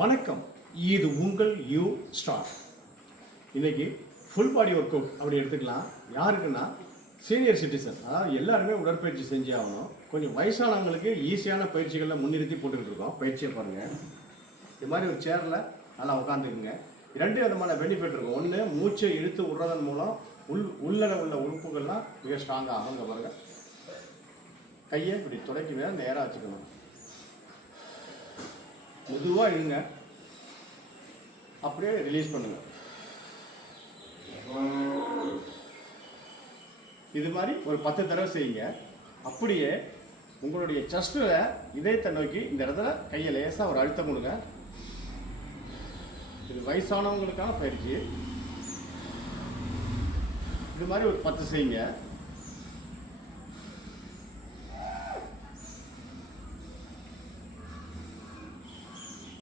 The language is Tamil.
வணக்கம், இது உங்கள் யூ ஸ்டார். இன்னைக்கு ஃபுல் பாடி ஒர்க் அவுட் அப்படி எடுத்துக்கலாம். யாருக்குன்னா சீனியர் சிட்டிசன், அதாவது எல்லாருமே உடற்பயிற்சி செஞ்சே ஆகணும். கொஞ்சம் வயசானவங்களுக்கு ஈஸியான பயிற்சிகளில் முன்னிறுத்தி போட்டுக்கிட்டு இருக்கோம். பயிற்சியை பாருங்கள். இது மாதிரி ஒரு சேரில் நல்லா உட்காந்துக்குங்க. 2 விதமான பெனிஃபிட் இருக்கும். ஒன்று, மூச்சை இழுத்து விடுறதன் மூலம் உள்ளட உள்ள உறுப்புகள்லாம் மிக ஸ்ட்ராங்காக ஆகுங்க. பாருங்கள், கையை இப்படி துடைக்கி வேற நேராக வச்சுக்கணும். மெதுவாக இழுங்க, அப்படியே ரிலீஸ் பண்ணுங்க. இது மாதிரி ஒரு 10 தடவை செய்யுங்க. அப்படியே உங்களுடைய செஸ்ட்டில் இதயத்தை நோக்கி இந்த இடத்துல கையை லேசாக ஒரு அழுத்தம் கொடுங்க. இது வயசானவங்களுக்கான பயிற்சி. இது மாதிரி ஒரு 10 செய்யுங்க.